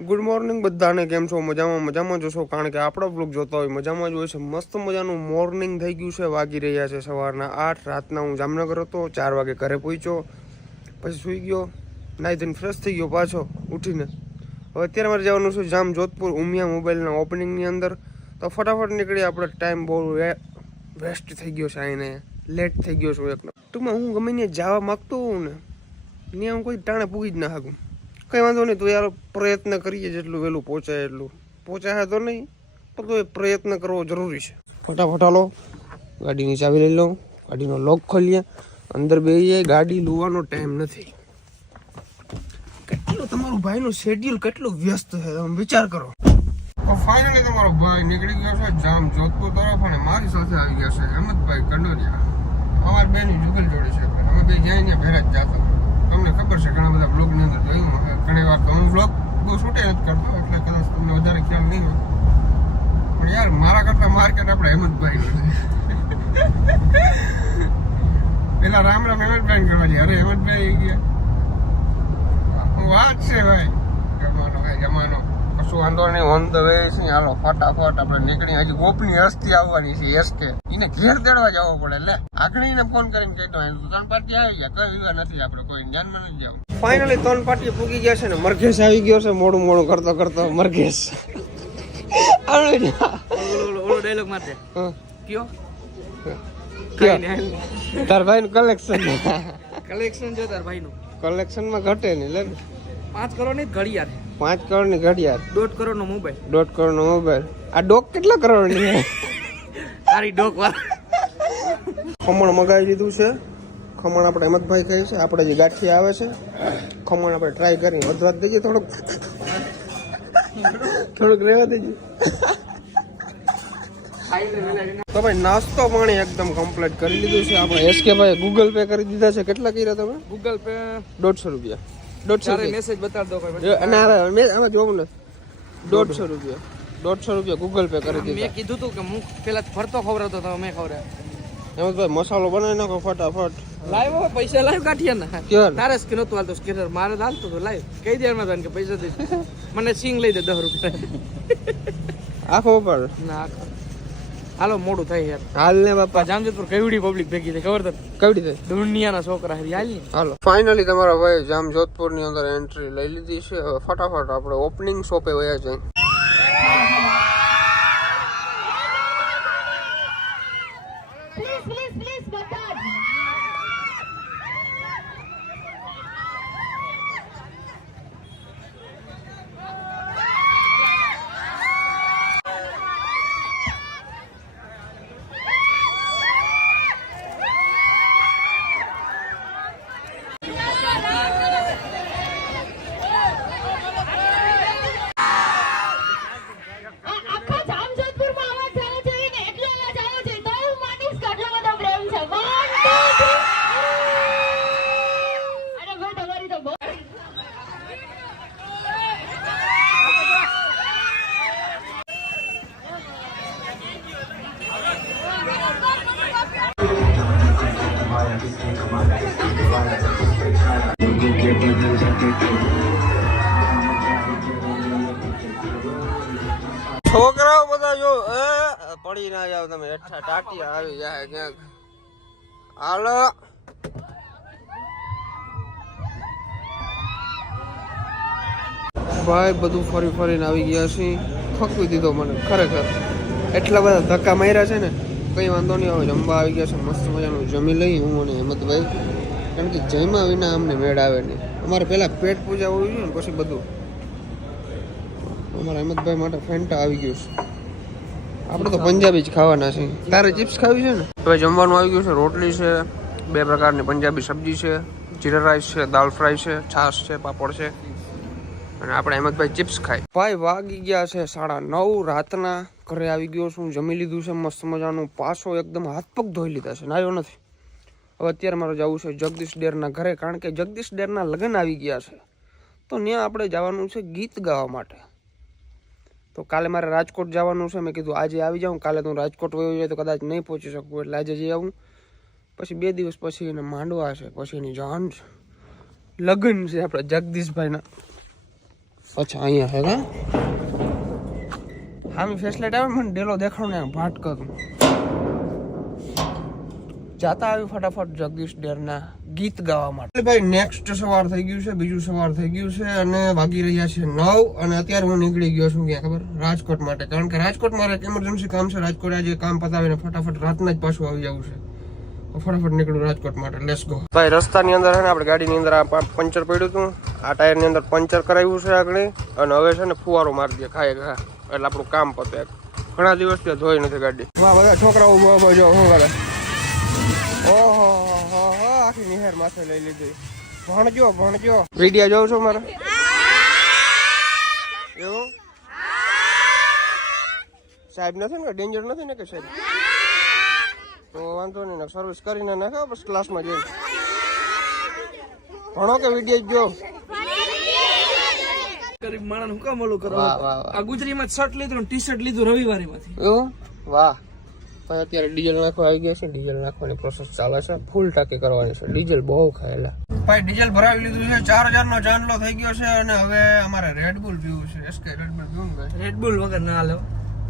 Good morning બધાને, કેમ છો? મજામાં મજામાં જોશો કારણ કે આપણો બ્લોગ જોતા હોય, મજામાં જ હોય છે. મસ્ત મજાનું મોર્નિંગ થઈ ગયું છે, વાગી રહ્યા છે સવારના આઠ. રાતના હું જામનગર હતો, ચાર વાગે ઘરે પહોંચ્યો. પછી સૂઈ ગયો. નાહી ધોઈને ફ્રેશ થઈ ગયો પાછો, ઉઠીને. હવે અત્યારે મારે જવાનું છે જામ જોધપુર, ઉમિયા મોબાઈલના ઓપનિંગની અંદર. તો ફટાફટ નીકળી આપણે. ટાઈમ બહુ વેસ્ટ થઈ ગયો છે અહીંને લેટ થઈ ગયો છું એકનો ટૂંકમાં હું ગમે ત્યાં જવા માગતો હોઉં ને, ત્યાં હું કોઈ ટાણે પૂગી જ ના શકું. કંઈ વાંધો નહીં, તો યાર પ્રયત્ન કરીએ જેટલું વહેલું પહોંચાય એટલું. પહોંચાય તો નહીં, પણ તો એ પ્રયત્ન કરવો જરૂરી છે. ફટાફટ હાલો ગાડીની ચાવી લઈ લઉં ગાડીનો લોક ખોલીએ. અંદર બેસીએ ગાડી લુવાનો ટાઈમ નથી. કેટલું તમારું ભાઈનું શેડ્યુલ કેટલું વ્યસ્ત છે, તમે વિચાર કરો. ફાઇનલી તમારો ભાઈ નીકળી ગયો છે, જામ જોધપુર તરફ અને મારી સાથે આવી ગયા છે, હેમંતભાઈ કંડોરિયા. અમારી બેની જુગલ જોડે છે અમે બે ત્યાં ભેરા જ જાતા. તમને ખબર છે, ઘણા બધા બ્લોગની અંદર જોયું. ઘણી વાર તો હું બ્લોગ બહુ શૂટે નથી કરતો, એટલે કદાચ તમને વધારે ખ્યાલ નહીં હોય. પણ યાર, મારા કરતા માર્કેટ આપણે હેમંતભાઈ પેલા રામ રામ હેમંતભાઈ કરવા જઈએ અરે, હેમંતભાઈ ગયા. વાત છે ભાઈ. જમાનો ભાઈ, જમાનો. કશું વાંધો નહીં ઓન ધ વે છે. હાલો ફટાફટ આપણે નીકળી હજી ગોપની હસ્તી આવવાની છે એસકે એને ઘેર તેડવા જવો પડે એટલે આખડીને ફોન કરીને કહેતો હોય ત્રણ પાર્ટી આવી ગયા. કઈ વિવા નથી આપણે કોઈ ધ્યાનમાં નથી જવું. ફાઇનલી ત્રણ પાર્ટી પૂગી ગયા છે ને મરઘેશ આવી ગયો છે મોડું મોડું કરતો કરતો મરઘેશ. ઓલો ડાયલોગ મારતે કયો? કયો? તાર ભાઈ નું કલેક્શન કલેક્શન જો તાર ભાઈનું. કલેક્શનમાં ઘટે નહીં લે. પાંચ કરોડની ઘડિયાળ. પાંચ કરોડની ઘડિયાળ. દોઢ કરોડ નો મોબાઈલ. દોઢ કરોડ નો મોબાઈલ. આ ડોક કેટલા કરોડની છે? તારી ડોક ખમણ મગાવી લીધું છે. ખમણ આપણે હેમંતભાઈ કહે છે. આપણે જે ગાંઠી આવે છે ખમણ આપણે ટ્રાય કરી વધવા જ દેજે થોડુંક. થોડુંક રહેવા દેજે. તો ભાઈ નાસ્તો પાણી એકદમ કમ્પ્લીટ કરી લીધું છે. આપણે એસકે ભાઈ ગૂગલ પે કરી દીધા છે. કેટલા કર્યા તમે? ગૂગલ પે દોઢસો રૂપિયા. દોઢસો મેસેજ બતાડ દો અને મેં આમાં જોવું નથી દોઢસો રૂપિયા. દોઢસો રૂપિયા ગૂગલ પે કરી મેં દીધા. કીધું તું કે હું પેલા ફરતો ખવડાવતો તો મેં ખવડાવ્યો. ભાઈ મસાલો બનાવી નાખો ફટાફટ. લાઈવ હવે પૈસા લાઈવ કાઢીએ ને. કેવા તારે સ્કીન હતું હાલતો સ્કીનર મારે હાલતું હતું લાઈવ કઈ દે તને કે પૈસા દે મને સિંગ લઈ દે દસ રૂપિયા. આખો પર ના હાલો મોડું થાય યાર. હાલ ને બાપા જામજોધપુર કેવડી પબ્લિક ભેગી થઈ ખબર તને? કેવડી થઈ દુનિયાના છોકરા હરી હાલ હાલો. ફાઇનલી તમારા ભાઈ જામજોધપુરની અંદર એન્ટ્રી લઈ લીધી છે. હવે ફટાફટ આપણે ઓપનિંગ શોપે વયા જઈએ. છોકરાઓ બધા જો, એ, પડી ના જાવ તમે, હેઠા ટાટી આવી જાય ક્યાંક. હાલો. ભાઈ, બધું ફરી ફરીને આવી ગયા છે. થકવી દીધો મને, ખરેખર. એટલા બધા ધક્કા માર્યા છે ને, કઈ વાંધો નહીં આવે, જમવા આવી ગયા છે, મસ્ત મજાનું જમી લઈ હું અને હેમંતભાઈ. કારણ કે જમ્યા વિના અમને મેળ આવે નહીં. અમારે પહેલાં પેટ પૂજા હોવી જોઈએ ને પછી બધું. અમારા હેમંતભાઈ માટે ફેન્ટા આવી ગયું છે. આપણે તો પંજાબી જ ખાવાના છે તારે ચિપ્સ ખાવી છે ને? હવે જમવાનું આવી ગયું છે, રોટલી છે, બે પ્રકારની પંજાબી સબ્જી છે, જીરા રાઈસ છે, દાળ ફ્રાય છે, છાશ છે, પાપડ છે. અને આપણે હેમંતભાઈ ચિપ્સ ખાય ભાઈ વાગી ગયા છે સાડા નવ, રાતના ઘરે આવી ગયો છું, જમી લીધું છે, મસ્ત મજાનું, પાછો એકદમ હાથ પગ ધોઈ લીધા છે, નાયો નથી. હવે અત્યારે મારે જવું છે જગદીશ ડેરના ઘરે, કારણ કે જગદીશ ડેરના લગ્ન આવી ગયા છે. તો ત્યાં આપણે જવાનું છે ગીત ગાવા માટે. તો કાલે મારે રાજકોટ જવાનું છે, મેં કીધું આજે આવી જાઉં, કાલે તો હું રાજકોટ વયો જાય તો કદાચ નહીં પહોંચી શકું, એટલે આજે જઈ આવું. પછી બે દિવસ પછી એને માંડવા છે, પછી એની જાન છે. લગ્ન છે આપણા જગદીશભાઈના. અચ્છા, અહીંયા હે? કા હામી ફેસલેટ આવે મને, ડેલો દેખાડો ને ભાટ કરું. જાતા આવી ફટાફટ જગદીશ ડેરના ગીત ગાવા માટે. ભાઈ નેક્સ્ટ સવાર થઈ ગયું છે બીજું સવાર થઈ ગયું છે અને વાગી રહ્યા છે નવ અને અત્યારે હું નીકળી ગયો છું ક્યાં ખબર? રાજકોટ માટે. કારણ કે રાજકોટ મારે એક ઇમરજન્સી કામ છે રાજકોટ આજે કામ પતાવીને ફટાફટ રાતના જ પાછું આવી જવું છે. ફટાફટ નીકળું રાજકોટ માટે. લેસ ગો ભાઈ રસ્તાની અંદર છે ને આપણે ગાડીની અંદર આ પંચર પડ્યું હતું. આ ટાયરની અંદર પંચર કરાવ્યું છે આગળ. અને હવે છે ને ફુવારો મારી દે ખાય ખા એટલે આપણું કામ પતે. ઘણા દિવસથી ધોઈ નથી ગાડી. વાહ બધા છોકરાઓ ઊભા જો શું કરે? આખી નિહેર માથે લઈ લીધી. ભણજો ભણજો. વિડિયા જોઉં છો મારે? એવું? સાહેબ નથી ને? ડેન્જર નથી ને કે સાહેબ? તો વાંધો નહીં સર્વિસ કરીને નાખો બસ ક્લાસમાં જઈને ભણો કે વીડિયો જો ગરીબ માણસ હું કામ ઓલું કરો વાહ વાહ વાહ. આ ગુજરીમાં શર્ટ લીધું ટી શર્ટ લીધું રવિવારી માંથી. વાહ. ભાઈ અત્યારે ડીઝલ નાખવા આવી ગયા છે. ડીઝલ નાખવાની પ્રોસેસ ચાલે છે. ફૂલ ટાંકી કરવાની છે. ડીઝલ બહુ ખાયેલા ભાઈ ડીઝલ ભરાવી લીધું છે. ચાર હજાર નો ચાંદલો થઈ ગયો છે અને હવે અમારે રેડબુલ પીવું છે. એસકે રેડબુલ પીવું ભાઈ? રેડબુલ વગર ના લો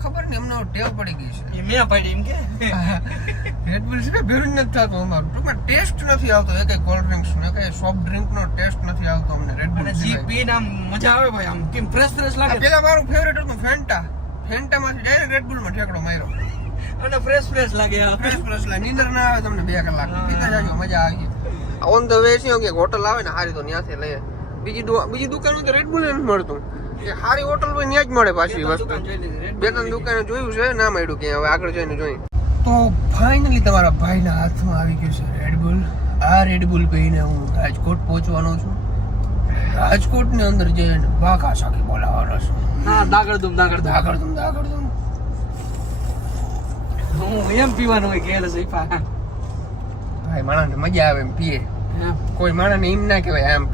ખબર નહીં અમને ટેવ પડી ગઈ છે. એ મેં પડી એમ કે. રેડબુલ છે ને ભેરું જ નથી થતું અમારું. ટૂંકમાં ટેસ્ટ નથી આવતો. એ કઈ કોલ્ડ ડ્રિંક્સ ને કઈ સોફ્ટ ડ્રિંક નો ટેસ્ટ નથી આવતો અમને રેડબુલ અને જી પીને આમ મજા આવે ભાઈ. આમ કેમ ફ્રેશ ફ્રેશ લાગે? પેલા મારું ફેવરેટ હતું ફેન્ટા ફેન્ટા માંથી ડાયરેક્ટ રેડબુલમાં ઠેકડો માર્યો. અને ફ્રેશ ફ્રેશ લાગે ફ્રેશ ફ્રેશ લાગે. નીંદર ના આવે તમને બે કલાક. પીતા જાજો મજા આવી ઓન ધ વે શું કે હોટલ આવે ને હારી તો ત્યાંથી લઈએ. બીજી બીજી દુકાન તો રેડબુલ નથી મળતું. કે હારી હોટલ પણ ત્યાં જ મળે પાછી વસ્તુ. બે ત્રણ દુકાને જોયું છે ના મળ્યું કે હવે આગળ જઈને જોઈ. તો ફાઇનલી તમારા ભાઈના હાથમાં આવી ગયું છે રેડબુલ આ રેડબુલ પીને હું રાજકોટ પહોંચવાનો છું. રાજકોટની અંદર જઈને બાકા સાખી બોલાવવાનો છું. હા દાગડધૂમ દાગડધૂમ. દાગડધૂમ તું હું એમ પીવાનું હોય ગેલ છે ભાઈ માણસ મજા આવે એમ પીએ. કોઈ માણસ એમ ના કહેવાય આમ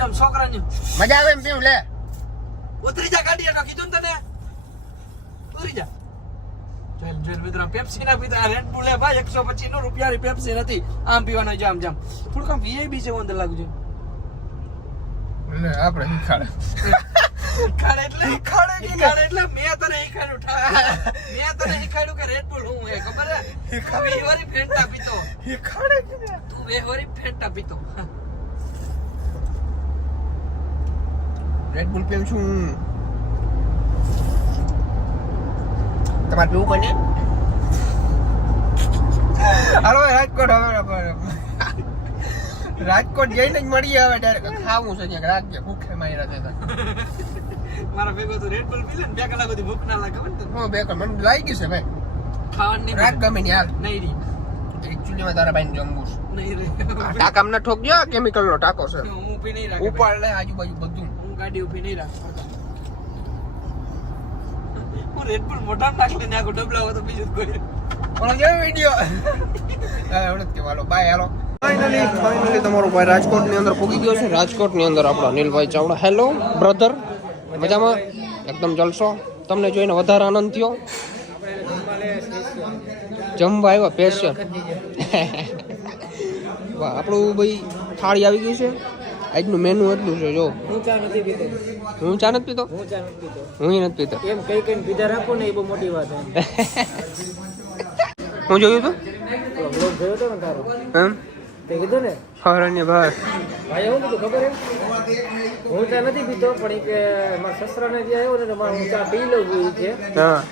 આમ છોકરાને. મજા આવે એમ પીવું લે. ઉતરી જા ગાડી એનો કીધું તને? ઉતરી જા. જોઈ જોઈ મિત્રો પેપ્સી ના પીતા રેડ બુલ ભાઈ એકસો પચીસનું રૂપિયા પેપ્સી નથી આમ પીવાનો જામ જામ થોડુંક આમ વીઆઈબી છે અંદર લાગુ છે. આપણે શીખાડે ખાડે એટલે ખાડે ખાડે એટલે મેં તને શીખવાડ્યું ઠા- મેં તને શીખવાડ્યું કે રેડ બુલ હું હે ખબર હે તું વેહવારી ફેંટા પીતો. ને? તું વેહવારી ફેંટા પીતો. રેડ બુલ પીવું છું તમારે પીવું કોને હાલો રાજકોટ હવે હવે- રાજકોટ જઈને જ મળીએ આવે ડાયરેક્ટ ખાવું છે ત્યાં રાજ્ય ભૂખે મારી તો. મારા ભેગો તો રેડ બુલ પી લે ને બે કલાક સુધી ભૂખ ના લાગે ને હો બે કલાક. મને લાગી છે ભાઈ. ખાવાની રાત ગમે ને યાર. નહીં રી. એક્ચ્યુઅલી માં તારા ભાઈને જમવું છે. નહીં રે. ટાંકા ના ઠોકજો કેમિકલ નો ટાકો છે. હું ઊભી નહીં રાખું ઉપાડ લે આજુબાજુ બધું. હું ગાડી ઊભી નહીં રાખું. હું રેડ બુલ મોટા નાખલે ને આખો ડબલા હોય તો બીજું કોઈ. પણ વિડિયો જ બાય હાલો ફાઇનલી ફાઇનલી તમારો ભાઈ રાજકોટની અંદર પૂગી ગયો છે. રાજકોટની અંદર આપણા નીલભાઈ ચાવડા. હેલો બ્રધર મજામાં? એકદમ જલસો. તમને જોઈને વધારે આનંદ થયો? જમવા આવ્યા પેશન આપણું ભાઈ થાળી આવી ગઈ છે. આજનું મેનુ એટલું છે જો. હું ચા નથી પીતો. હું ચા નથી પીતો? હું ચા નથી પીતો. હું નથી પીતો. એમ કઈ કઈ પીધા રાખો ને એ બહુ મોટી વાત હું જોયું તું? છે બ્લોગ જોયો તો ને તારો? એમ? તે કીધું ને? હરણ્ય ભાઈ. ભાઈ એવું કીધું ખબર એમ? હું ચા નથી પીતો પણ કે મારા સસરાને ત્યાં આવ્યો ને તો મારે હું ચા પી લઉં છું છે કે હા.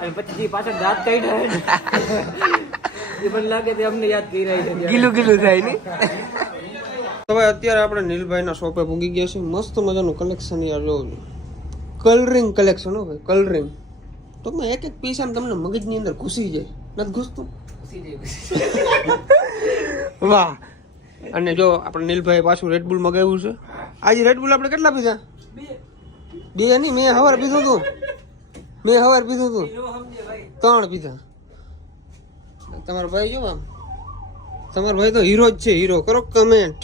અને પછી પાછળ દાંત ને એ મને લાગે તે અમને યાદ કરી રહી છે ગીલું ગીલું થાય ને. તો ભાઈ અત્યારે આપણે નીલભાઈના શોપે પૂગી ગયા છે મસ્ત મજાનું કલેક્શન યાર જોવું કલરિંગ કલેક્શન હો ભાઈ કલરિંગ તો મેં એક એક પીસ આમ તમને મગજની અંદર ઘૂસી જાય. નથી ઘૂસતું? વાહ. અને જો આપણે નીલભાઈ પાછું રેડબુલ મગાવ્યું છે. આજે રેડબુલ આપણે કેટલા પીધા? બે નહીં, મેં હવાર પીધું હતું. મેં હવાર પીધું હતું. ત્રણ પીધા. તમારો ભાઈ જો આમ? તમારો ભાઈ તો હીરો જ છે, હીરો. કરો કમેન્ટ